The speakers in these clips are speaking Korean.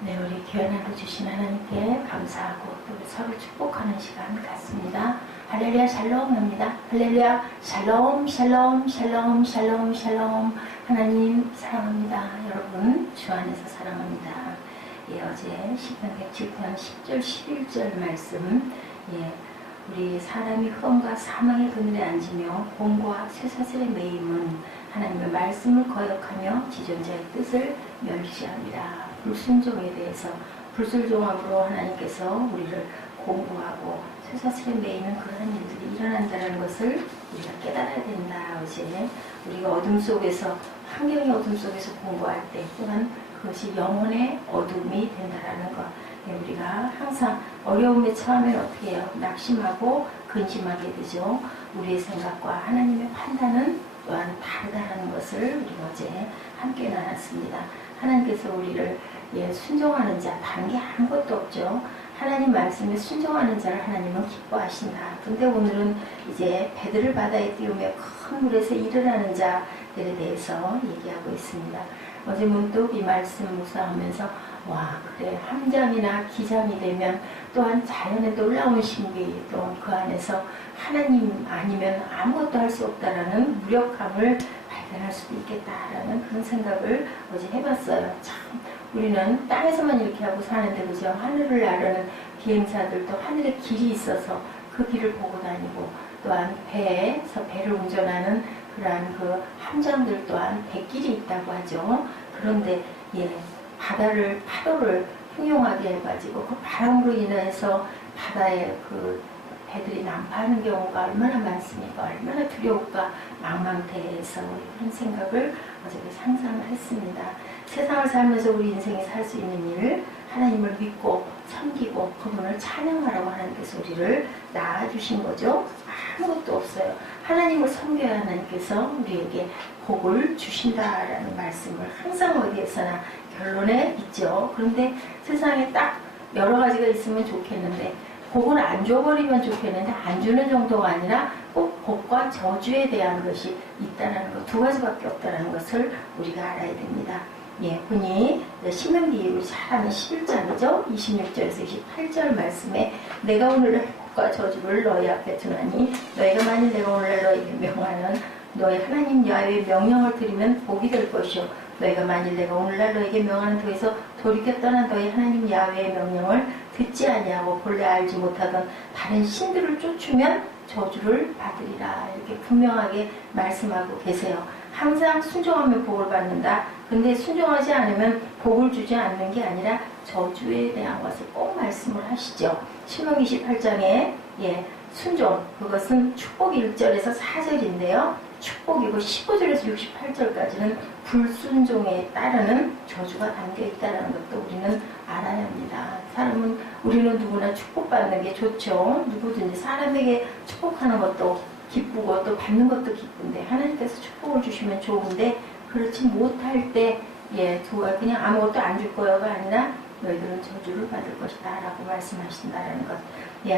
네, 우리 귀한 하루 주신 하나님께 감사하고 또 우리 서로 축복하는 시간 같습니다. 할렐루야 샬롬입니다. 할렐루야 샬롬 샬롬 샬롬 샬롬 샬롬. 하나님 사랑합니다. 여러분 주 안에서 사랑합니다. 예, 어제 시편 107편 10절 11절 말씀, 예, 우리 사람이 흠과 사망의 그늘에 앉으며 곰과 쇠사슬에 매임은 하나님의 말씀을 거역하며 지존자의 뜻을 멸시합니다. 불순종에 대해서 불순종함으로 하나님께서 우리를 공부하고 쇠사슬에 매이는 그런 일들이 일어난다는 것을 우리가 깨달아야 된다. 어제 우리가 어둠 속에서, 환경의 어둠 속에서 공부할 때 또한 그것이 영혼의 어둠이 된다라는 것. 우리가 항상 어려움에 처하면 어떻게 해요? 낙심하고 근심하게 되죠. 우리의 생각과 하나님의 판단은 또한 다르다는 것을 우리가 어제 함께 나눴습니다. 하나님께서 우리를 순종하는 자, 다른 게 아무것도 없죠. 하나님 말씀에 순종하는 자를 하나님은 기뻐하신다. 근데 오늘은 이제 배들을 바다에 띄우며 큰 물에서 일어나는 자들에 대해서 얘기하고 있습니다. 어제 문득 이 말씀 묵상하면서 와, 그래, 함장이나 기장이 되면 또한 자연의 놀라운 신비, 또 그 안에서 하나님 아니면 아무것도 할 수 없다라는 무력함을 발견할 수도 있겠다라는 그런 생각을 어제 해봤어요. 참, 우리는 땅에서만 이렇게 하고 사는데, 그죠? 하늘을 나르는 비행사들도 하늘에 길이 있어서 그 길을 보고 다니고, 또한 배에서 배를 운전하는 그러한 그 함장들 또한 배길이 있다고 하죠. 그런데 바다를, 파도를 흉용하게 해가지고 그 바람으로 인해서 바다에 그 배들이 난파하는 경우가 얼마나 많습니까? 얼마나 두려울까? 망망대해에서 그런 생각을 어저께 상상을 했습니다. 세상을 살면서 우리 인생에 살 수 있는 일, 하나님을 믿고 섬기고 그분을 찬양하라고 하나님께서 우리를 낳아주신 거죠. 아무것도 없어요. 하나님을 섬겨야 하나님께서 우리에게 복을 주신다라는 말씀을 항상 어디에서나 결론에 있죠. 그런데 세상에 딱 여러 가지가 있으면 좋겠는데 복을 안 줘버리면 좋겠는데 안 주는 정도가 아니라 꼭 복과 저주에 대한 것이 있다는 것, 두 가지밖에 없다는 것을 우리가 알아야 됩니다. 흔히 신명기 우리 잘 아는 11장이죠. 26절에서 28절 말씀에 내가 오늘날 복과 저주를 너희 앞에 두나니 너희가 만일 내가 오늘날 너희에게 명하는 너희 하나님 야훼의 명령을 들으면 복이 될 것이요 너희가 만일 내가 오늘날 너희에게 명하는 도에서 돌이켜 떠난 너희 하나님 야훼의 명령을 듣지 아니하고 본래 알지 못하던 다른 신들을 쫓으면 저주를 받으리라. 이렇게 분명하게 말씀하고 계세요. 항상 순종하면 복을 받는다. 근데 순종하지 않으면 복을 주지 않는 게 아니라 저주에 대한 것을 꼭 말씀을 하시죠. 신명기 28장에 순종, 그것은 축복 1절에서 4절인데요. 축복이고 15절에서 68절까지는 불순종에 따르는 저주가 담겨 있다는 것도 우리는 알아야 합니다. 우리는 누구나 축복받는 게 좋죠. 누구든지 사람에게 축복하는 것도 기쁘고 또 받는 것도 기쁜데 하나님께서 축복을 주시면 좋은데 그렇지 못할 때 그냥 아무것도 안 줄 거야가 아니라 너희들은 저주를 받을 것이다 라고 말씀하신다는 것.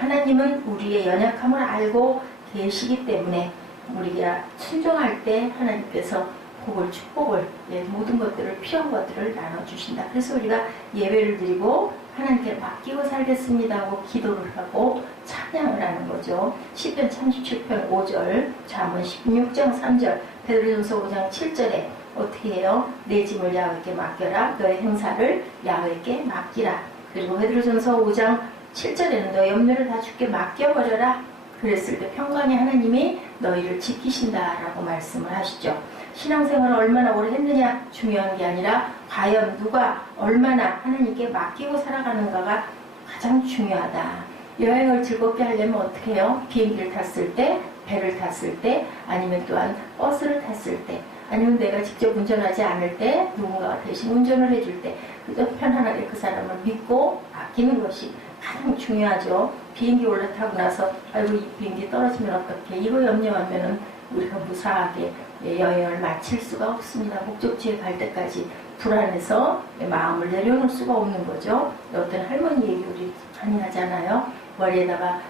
하나님은 우리의 연약함을 알고 계시기 때문에 우리가 순종할 때 하나님께서 복을, 축복을, 모든 것들을, 필요한 것들을 나눠주신다. 그래서 우리가 예배를 드리고 하나님께 맡기고 살겠습니다 하고 기도를 하고 찬양을 하는 거죠. 시편 37편 5절, 잠언 16장 3절, 베드로전서 5장 7절에 어떻게 해요? 내 짐을 야훼께 맡겨라. 너의 행사를 야훼께 맡기라. 그리고 베드로전서 5장 7절에는 너의 염려를 다 주께 맡겨버려라. 그랬을 때 평강의 하나님이 너희를 지키신다라고 말씀을 하시죠. 신앙생활을 얼마나 오래 했느냐 중요한 게 아니라 과연 누가 얼마나 하나님께 맡기고 살아가는가가 가장 중요하다. 여행을 즐겁게 하려면 어떻게 해요? 비행기를 탔을 때, 배를 탔을 때, 아니면 또한 버스를 탔을 때, 아니면 내가 직접 운전하지 않을 때 누군가가 대신 운전을 해줄 때 그저 편안하게 그 사람을 믿고 맡기는 것이 가장 중요하죠. 비행기 올라타고 나서 아이고 이 비행기 떨어지면 어떡해, 이거 염려하면은 우리가 무사하게 여행을 마칠 수가 없습니다. 목적지에 갈 때까지 불안해서 마음을 내려놓을 수가 없는 거죠. 어떤 할머니 얘기 우리 많이 하잖아요. 머리에다가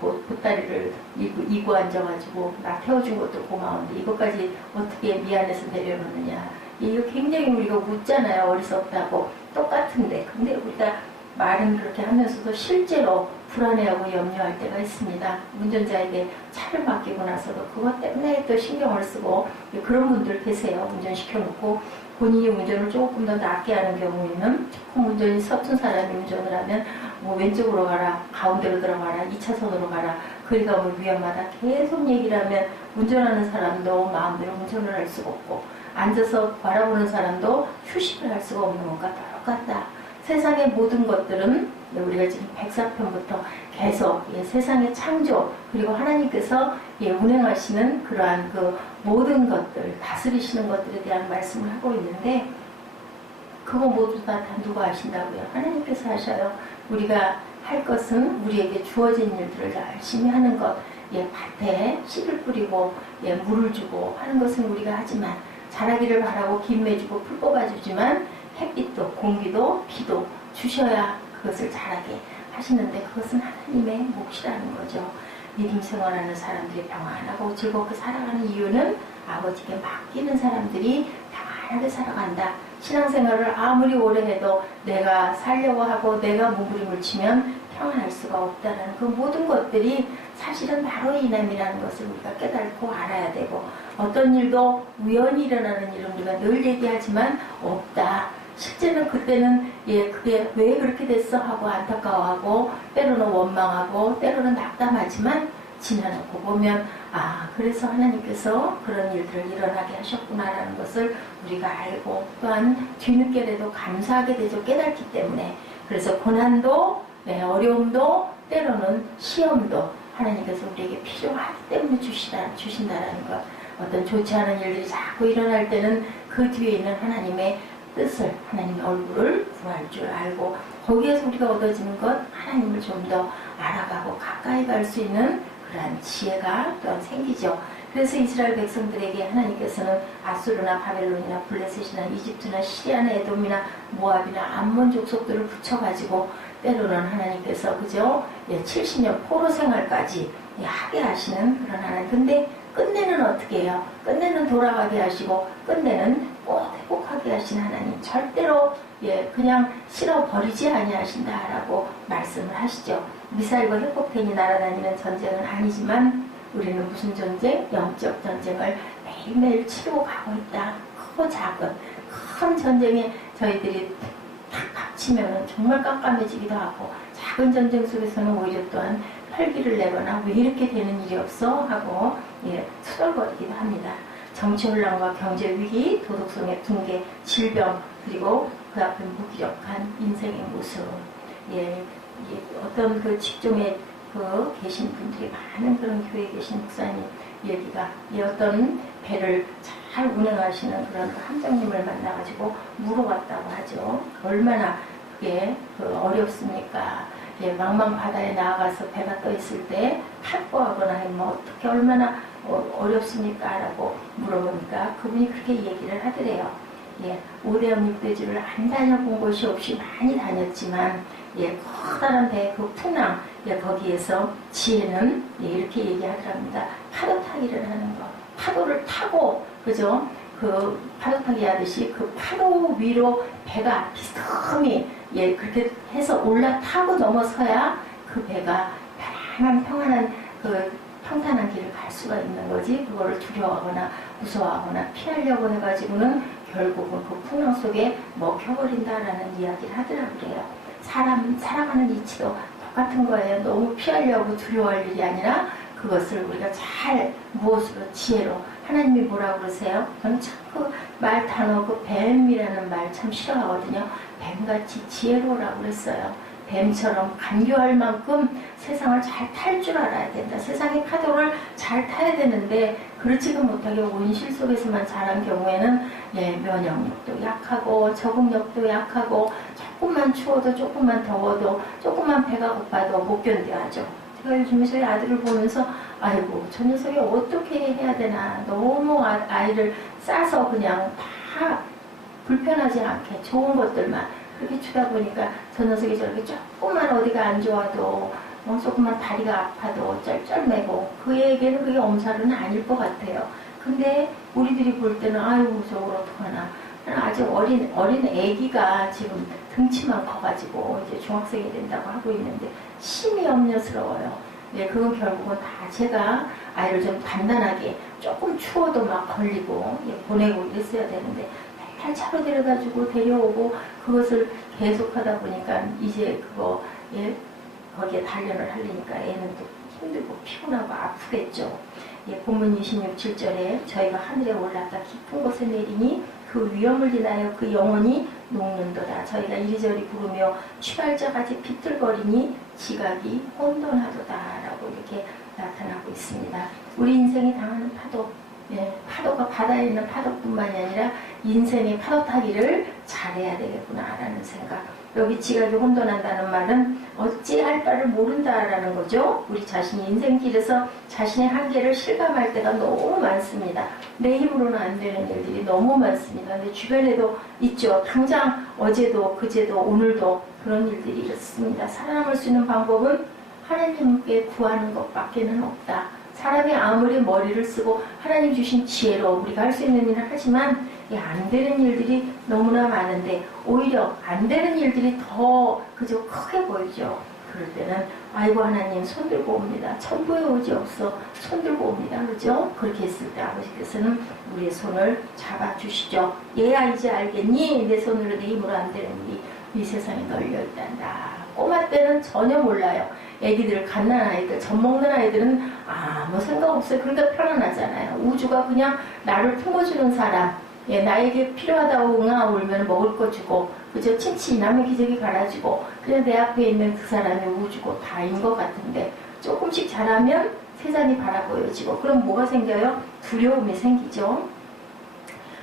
보따리를 이고 앉아가지고 나 태워준 것도 고마운데 이것까지 어떻게 미안해서 내려놓느냐. 이거 굉장히 우리가 묻잖아요. 어리석다고. 똑같은데 근데 우리가 말은 그렇게 하면서도 실제로 불안해하고 염려할 때가 있습니다. 운전자에게 차를 맡기고 나서도 그것 때문에 또 신경을 쓰고 그런 분들 계세요. 운전시켜놓고 본인이 운전을 조금 더 낫게 하는 경우에는 조금 운전이 서툰 사람이 운전을 하면 뭐 왼쪽으로 가라, 가운데로 들어가라, 2차선으로 가라, 거리가 뭐 위험하다 계속 얘기를 하면 운전하는 사람도 마음대로 운전을 할 수가 없고 앉아서 바라보는 사람도 휴식을 할 수가 없는 것과 똑같다. 세상의 모든 것들은 우리가 지금 104편부터 계속 세상의 창조 그리고 하나님께서 운행하시는 그러한 그 모든 것들 다스리시는 것들에 대한 말씀을 하고 있는데 그거 모두 다 누가 하신다고요? 하나님께서 하셔요. 우리가 할 것은 우리에게 주어진 일들을 열심히 하는 것, 밭에 씨를 뿌리고 물을 주고 하는 것은 우리가 하지만 자라기를 바라고 김매주고 풀 뽑아주지만 햇빛도 공기도 비도 주셔야 그것을 자라게 하시는데 그것은 하나님의 몫이라는 거죠. 믿음 생활하는 사람들이 평안하고 즐겁게 살아가는 이유는 아버지께 맡기는 사람들이 평안하게 살아간다. 신앙생활을 아무리 오래 해도 내가 살려고 하고 내가 몸부림을 치면 평안할 수가 없다는 그 모든 것들이 사실은 바로 이남이라는 것을 우리가 깨닫고 알아야 되고 어떤 일도 우연히 일어나는 일은 우리가 늘 얘기하지만 없다. 실제는 그때는 그게 왜 그렇게 됐어 하고 안타까워하고 때로는 원망하고 때로는 낙담하지만 지나놓고 보면 그래서 하나님께서 그런 일들을 일어나게 하셨구나라는 것을 우리가 알고 또한 뒤늦게라도 감사하게 되죠. 깨닫기 때문에. 그래서 고난도 어려움도 때로는 시험도 하나님께서 우리에게 필요하기 때문에 주신다라는 것. 어떤 좋지 않은 일들이 자꾸 일어날 때는 그 뒤에 있는 하나님의 뜻을 하나님의 얼굴을 구할 줄 알고 거기에서 우리가 얻어지는 것 하나님을 좀 더 알아가고 가까이 갈 수 있는 그러한 지혜가 또한 생기죠. 그래서 이스라엘 백성들에게 하나님께서는 아수르나 바벨론이나 블레셋이나 이집트나 시리아나 에돔이나 모압이나 암몬 족속들을 붙여가지고 때로는 하나님께서 그죠? 70년 포로 생활까지 하게 하시는 그런 하나님. 근데 끝내는 어떻게 해요? 끝내는 돌아가게 하시고 끝내는 꼭 회복하게 하신 하나님. 절대로 그냥 실어버리지 아니하신다라고 말씀을 하시죠. 미사일과 헬코펜이 날아다니는 전쟁은 아니지만 우리는 무슨 전쟁? 영적 전쟁을 매일매일 치르고 가고 있다. 크고 작은 큰 전쟁에 저희들이 탁 닥치면 정말 깜깜해지기도 하고 작은 전쟁 속에서는 오히려 또한 혈기를 내거나 왜 이렇게 되는 일이 없어? 하고 투덜거리기도 합니다. 정치 혼란과 경제 위기, 도덕성의 붕괴, 질병 그리고 그 앞에 무기력한 인생의 모습 어떤 그 직종에 계신 분들이 많은 그런 교회에 계신 목사님 얘기가 어떤 배를 잘 운행하시는 그런 함장님을 만나가지고 물어봤다고 하죠. 얼마나 그게 어렵습니까? 망망 바다에 나아가서 배가 떠 있을 때 탈거하거나 하면 어떻게 얼마나 어렵습니까? 라고 물어보니까 그분이 그렇게 얘기를 하더래요. 5대형 육대지를 안 다녀본 곳이 없이 많이 다녔지만 커다란 배 그 풍랑 거기에서 지혜는 이렇게 얘기하더랍니다. 파도 타기를 하는 거. 파도를 타고 그죠? 그 파도 타기 하듯이 그 파도 위로 배가 비스듬히 그렇게 해서 올라타고 넘어서야 그 배가 평안한 그 평탄한 길을 갈 수가 있는 거지. 그거를 두려워하거나 무서워하거나 피하려고 해가지고는 결국은 그 풍랑 속에 먹혀버린다라는 이야기를 하더라고요. 사람 살아가는 이치도 똑같은 거예요. 너무 피하려고 두려워할 일이 아니라 그것을 우리가 잘 무엇으로 지혜로 하나님이 뭐라고 그러세요? 저는 참 그 말 단어 그 뱀이라는 말 참 싫어하거든요. 뱀같이 지혜로라고 그랬어요. 뱀처럼 간교할 만큼 세상을 잘 탈 줄 알아야 된다. 세상의 파도를 잘 타야 되는데 그렇지도 못하게 온실 속에서만 자란 경우에는 면역력도 약하고 적응력도 약하고 조금만 추워도 조금만 더워도 조금만 배가 고파도 못 견뎌하죠. 제가 요즘에 저희 아들을 보면서 아이고 저 녀석이 어떻게 해야 되나 너무 아이를 싸서 그냥 다 불편하지 않게 좋은 것들만 그렇게 주다 보니까 저 녀석이 저렇게 조금만 어디가 안 좋아도 조금만 다리가 아파도 쩔쩔매고 그에게는 그게 엄살은 아닐 것 같아요. 근데 우리들이 볼 때는 아이고 저걸 어떡하나 아직 어린 애기가 지금 등치만 커가지고 이제 중학생이 된다고 하고 있는데 심히 염려스러워요. 네, 그건 결국은 다 제가 아이를 좀 단단하게 조금 추워도 막 걸리고 보내고 이랬어야 되는데 맨날 차로 데려다주고 데려오고 그것을 계속 하다 보니까 이제 그거 거기에 단련을 하려니까 애는 또 힘들고 피곤하고 아프겠죠. 본문 26, 7절에 저희가 하늘에 올랐다 깊은 곳에 내리니 그 위험을 인하여 그 영혼이 녹는도다. 저희가 이리저리 부르며 취발자같이 비틀거리니 지각이 혼돈하도다 라고 이렇게 나타나고 있습니다. 우리 인생이 당하는 파도, 파도가 바다에 있는 파도뿐만이 아니라 인생의 파도 타기를 잘해야 되겠구나 라는 생각. 여기 지각이 혼돈한다는 말은 어찌할 바를 모른다라는 거죠. 우리 자신이 인생길에서 자신의 한계를 실감할 때가 너무 많습니다. 내 힘으로는 안 되는 일들이 너무 많습니다. 근데 주변에도 있죠. 당장 어제도 그제도 오늘도 그런 일들이 있습니다. 살아남을 수 있는 방법은 하나님께 구하는 것밖에는 없다. 사람이 아무리 머리를 쓰고 하나님 주신 지혜로 우리가 할 수 있는 일을 하지만 안 되는 일들이 너무나 많은데 오히려 안 되는 일들이 더 그저 크게 보이죠. 그럴 때는 아이고 하나님 손들고 옵니다. 천부에 오지 없어 손들고 옵니다. 그죠? 그렇게 했을 때 아버지께서는 우리의 손을 잡아주시죠. 얘야 이제 알겠니? 내 손으로 내 힘으로 안 되는 일이 이 세상에 널려있단다. 꼬마 때는 전혀 몰라요. 애기들, 갓난아이들, 젖먹는 아이들은 아무 생각 없어요. 그러니까 편안하잖아요. 우주가 그냥 나를 품어주는 사람, 나에게 필요하다고 응아 울면 먹을 거 주고, 그저 친치 남의 기저귀 갈아주고, 그냥 내 앞에 있는 그 사람이 우주고 다인 것 같은데 조금씩 자라면 세상이 바라보여지고 그럼 뭐가 생겨요? 두려움이 생기죠.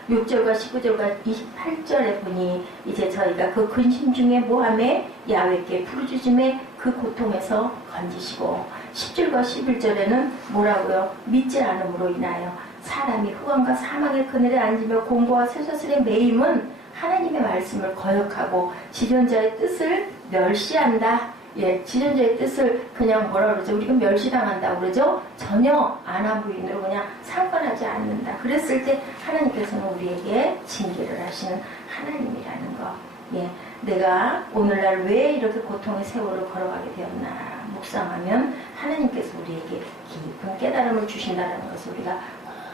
6절과 19절과 28절에 보니 이제 저희가 그 근심 중에 모함에 야훼께 부르짖음에 그 고통에서 건지시고 10절과 11절에는 뭐라고요? 믿지 않음으로 인하여 사람이 후원과 사망의 그늘에 앉으며 공고와 쇠사슬에 매임은 하나님의 말씀을 거역하고 지존자의 뜻을 멸시한다. 지존자의 뜻을 그냥 뭐라 그러죠? 우리가 멸시당한다고 그러죠? 전혀 안하부인으로 그냥 상관하지 않는다. 그랬을 때 하나님께서는 우리에게 징계를 하시는 하나님이라는 거. 내가 오늘날 왜 이렇게 고통의 세월을 걸어가게 되었나 묵상하면 하나님께서 우리에게 깊은 깨달음을 주신다는 것을 우리가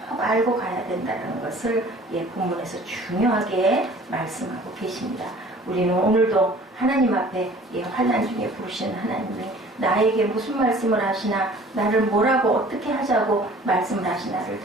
꼭 알고 가야 된다는 것을 본문에서 중요하게 말씀하고 계십니다. 우리는 오늘도 하나님 앞에 환난 중에 부르시는 하나님이 나에게 무슨 말씀을 하시나 나를 뭐라고 어떻게 하자고 말씀을 하시나를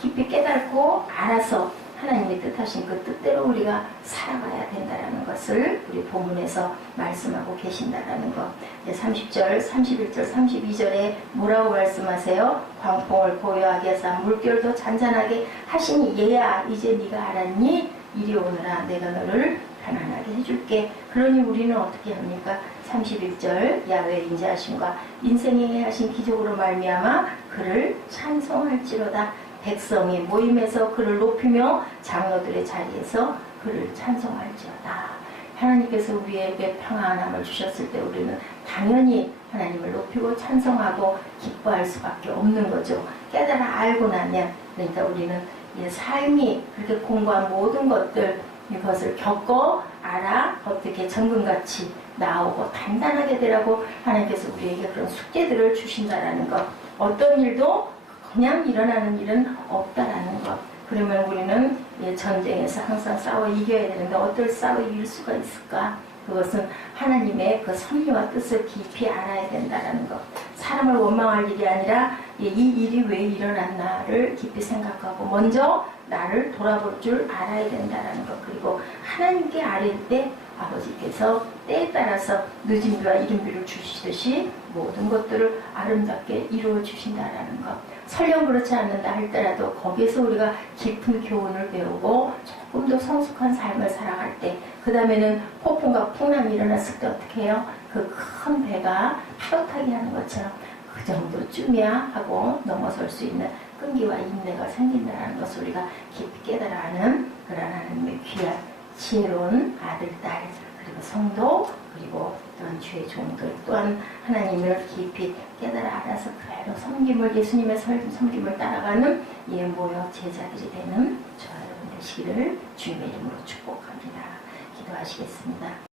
깊이 깨닫고 알아서 하나님의 뜻하신 그 뜻대로 우리가 살아가야 된다는 것을 우리 본문에서 말씀하고 계신다는 것. 30절, 31절, 32절에 뭐라고 말씀하세요? 광풍을 고요하게 하사 물결도 잔잔하게 하시니 얘야 이제 네가 알았니? 이리 오너라 내가 너를 편안하게 해줄게. 그러니 우리는 어떻게 합니까? 31절 야훼의 인자하심과 인생에 하신 기적으로 말미암아 그를 찬송할지로다. 백성이 모임에서 그를 높이며 장로들의 자리에서 그를 찬송할지어다. 하나님께서 우리에게 평안함을 주셨을 때 우리는 당연히 하나님을 높이고 찬송하고 기뻐할 수밖에 없는 거죠. 깨달아 알고 나면 그러니까 우리는 삶이 그렇게 공부한 모든 것들 이것을 겪어 알아 어떻게 정금같이 나오고 단단하게 되라고 하나님께서 우리에게 그런 숙제들을 주신다라는 것. 어떤 일도 그냥 일어나는 일은 없다라는 것. 그러면 우리는 전쟁에서 항상 싸워 이겨야 되는데 어떨 싸워 이길 수가 있을까? 그것은 하나님의 그 섭리와 뜻을 깊이 알아야 된다는 것. 사람을 원망할 일이 아니라 이 일이 왜 일어났나를 깊이 생각하고 먼저 나를 돌아볼 줄 알아야 된다는 것. 그리고 하나님께 아뢰 때 아버지께서 때에 따라서 늦은비와 이른비를 주시듯이 모든 것들을 아름답게 이루어 주신다라는 것. 설령 그렇지 않는다 할때라도 거기에서 우리가 깊은 교훈을 배우고 조금 더 성숙한 삶을 살아갈 때 그 다음에는 폭풍과 풍랑이 일어났을 때 어떻게 해요? 그 큰 배가 파도 타기 하는 것처럼 그 정도쯤이야 하고 넘어설 수 있는 끈기와 인내가 생긴다는 것을 우리가 깊이 깨달아 아는 그런 하나님의 귀한 지혜로운 아들, 딸, 그리고 성도, 그리고 또한 주의 종들, 또한 하나님을 깊이 깨달아 알아서 그대로 섬김을, 예수님의 섬김을 따라가는 모여 제자들이 되는 저와 여러분 되시기를 주님의 이름으로 축복합니다. 기도하시겠습니다.